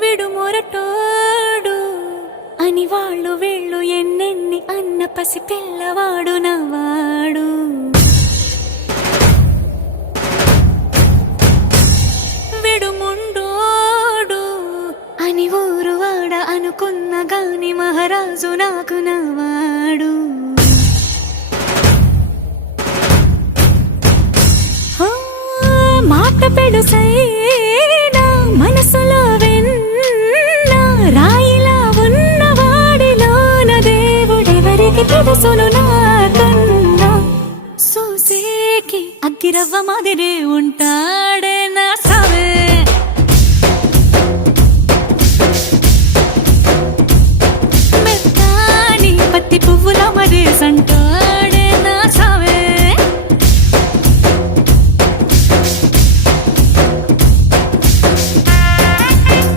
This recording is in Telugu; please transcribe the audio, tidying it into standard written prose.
విడు మొరటోడు అని వాళ్ళు వీళ్ళు ఎన్నెన్ని అన్న పసి పిల్లవాడు నవాడు. విడు ముండోడు అని ఊరు వాడ అనుకున్న గాని మహారాజు నాకు నవాడు. మాట పెడుసైనా మనసులో వెన్న రాయిలా ఉన్నవాడిలోన దేవుడెవరికి తెలుసును నాకన్నా. సూసేకి అగ్గిరవ్వ మాదిరే ఉంటా